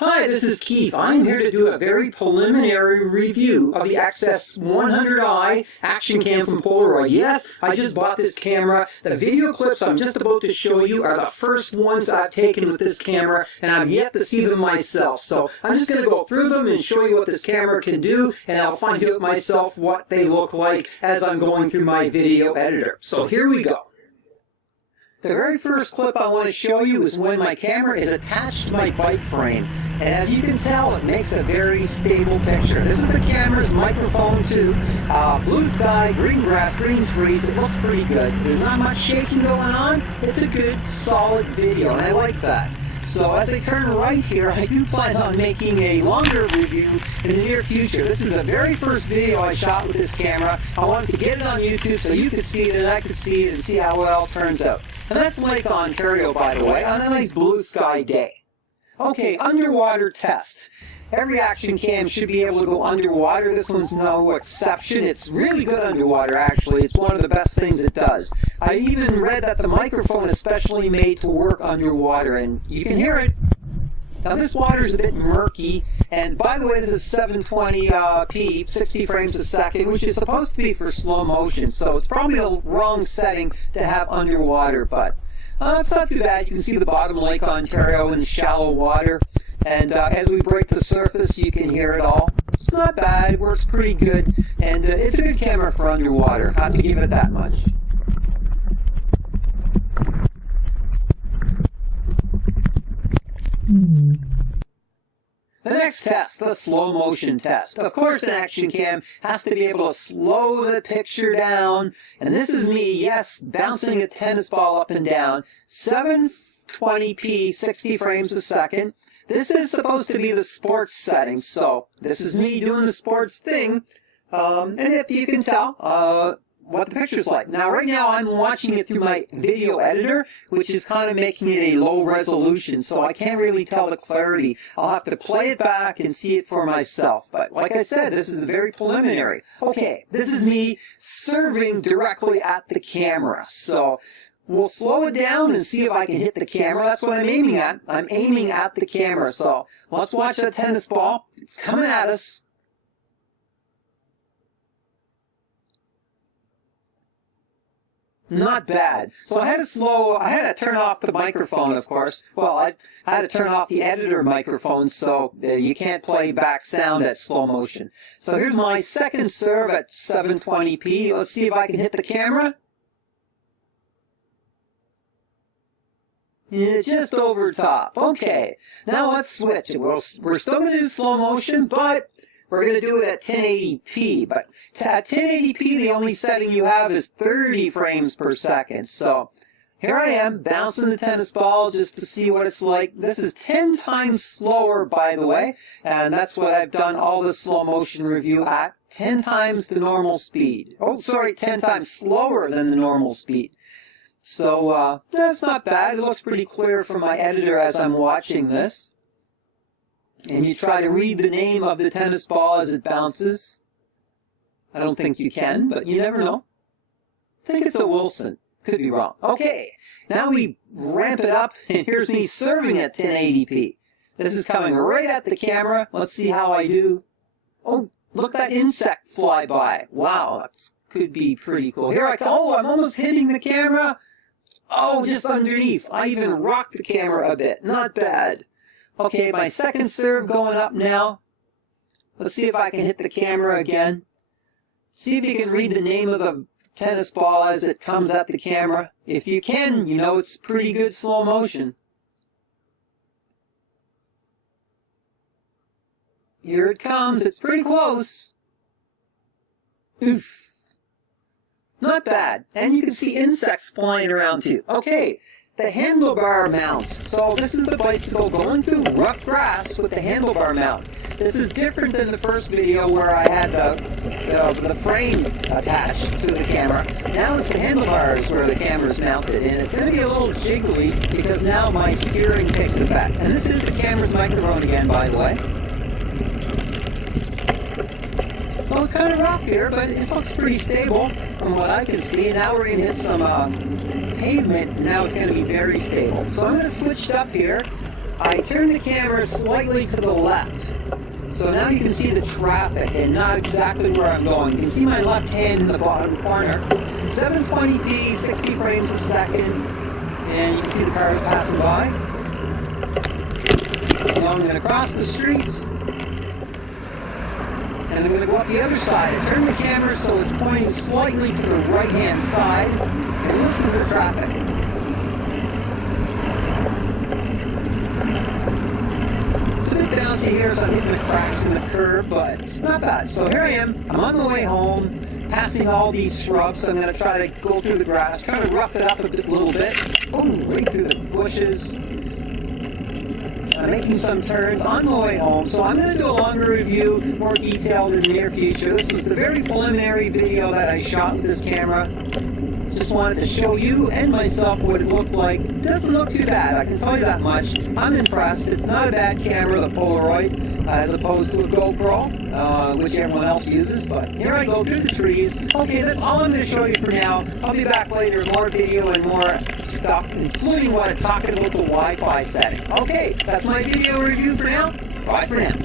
Hi, this is Keith. I'm here to do a very preliminary review of the XS100i Action Cam from Polaroid. Yes, I just bought this camera. The video clips I'm just about to show you are the first ones I've taken with this camera, and I've yet to see them myself. So I'm just going to go through them and show you what this camera can do, and I'll find out myself what they look like as I'm going through my video editor. So here we go. The very first clip I want to show you is when my camera is attached to my bike frame. And as you can tell, it makes a very stable picture. This is the camera's microphone too. Blue sky, green grass, green trees. It looks pretty good. There's not much shaking going on. It's a good, solid video, and I like that. So as I turn right here, I do plan on making a longer review in the near future. This is the very first video I shot with this camera. I wanted to get it on YouTube so you could see it and I could see it and see how it all turns out. And that's Lake Ontario, by the way, on a nice blue sky day. Okay, underwater test. Every action cam should be able to go underwater. This one's no exception. It's really good underwater, actually. It's one of the best things it does. I even read that the microphone is specially made to work underwater, and you can hear it. Now this water is a bit murky, and by the way, this is 720p, 60 frames a second, which is supposed to be for slow motion, so it's probably the wrong setting to have underwater, but it's not too bad. You can see the bottom of Lake Ontario in shallow water, and as we break the surface, you can hear it all. It's not bad, it works pretty good, and it's a good camera for underwater. I have to give it that much. The next test, the slow motion test. Of course, an action cam has to be able to slow the picture down. And this is me, yes, bouncing a tennis ball up and down. 720p, 60 frames a second. This is supposed to be the sports setting, so this is me doing the sports thing. And if you can tell, what the picture's like. Now, right now, I'm watching it through my video editor, which is kind of making it a low resolution, so I can't really tell the clarity. I'll have to play it back and see it for myself. But like I said, this is very preliminary. Okay, this is me serving directly at the camera. So we'll slow it down and see if I can hit the camera. That's what I'm aiming at. I'm aiming at the camera. So let's watch that tennis ball. It's coming at us. Not bad. So I had to turn off the microphone, of course. Well, I had to turn off the editor microphone so you can't play back sound at slow motion. So here's my second serve at 720p. Let's see if I can hit the camera. Yeah, just over top. Okay, now let's switch. We're still going to do slow motion, but we're going to do it at 1080p, but at 1080p, the only setting you have is 30 frames per second. So here I am, bouncing the tennis ball just to see what it's like. This is 10 times slower, by the way, and that's what I've done all the slow motion review at. 10 times the normal speed. Oh, sorry, 10 times slower than the normal speed. So that's not bad. It looks pretty clear from my editor as I'm watching this. And you try to read the name of the tennis ball as it bounces. I don't think you can, but you never know. I think it's a Wilson. Could be wrong. Okay, now we ramp it up, and here's me serving at 1080p. This is coming right at the camera. Let's see how I do. Oh, look at that insect fly by. Wow, that could be pretty cool. Here I go. Oh, I'm almost hitting the camera. Oh, just underneath. I even rocked the camera a bit. Not bad. Okay, my second serve going up now. Let's see if I can hit the camera again. See if you can read the name of the tennis ball as it comes at the camera. If you can, you know it's pretty good slow motion. Here it comes. It's pretty close. Oof. Not bad. And you can see insects flying around too. Okay. The handlebar mounts. So this is the bicycle going through rough grass with the handlebar mount. This is different than the first video where I had the frame attached to the camera. Now it's the handlebars where the camera is mounted, and it's going to be a little jiggly because now my steering takes effect. And this is the camera's microphone again, by the way. So it's kind of rough here, but it looks pretty stable from what I can see. Now we're going to hit some pavement, and now it's going to be very stable. So I'm going to switch it up here. I turned the camera slightly to the left. So now you can see the traffic and not exactly where I'm going. You can see my left hand in the bottom corner. 720p, 60 frames a second, and you can see the car passing by. Now I'm going to cross the street, and I'm going to go up the other side. I turn the camera so it's pointing slightly to the right-hand side, and listen to the traffic. It's a bit bouncy here as I'm hitting the cracks in the curb, but it's not bad. So here I am. I'm on my way home, passing all these shrubs. So I'm going to try to go through the grass, try to rough it up a little bit. Boom, right through the bushes. I'm making some turns on my way home. So I'm going to do a longer review, more detailed in the near future. This is the very preliminary video that I shot with this camera. Just wanted to show you and myself what it looked like. It doesn't look too bad, I can tell you that much. I'm impressed. It's not a bad camera, the Polaroid, as opposed to a GoPro, which everyone else uses. But here I go through the trees. Okay, that's all I'm going to show you for now. I'll be back later with more video and more stuff, including what I'm talking about the Wi-Fi setting. Okay, that's my video review for now. Bye for now.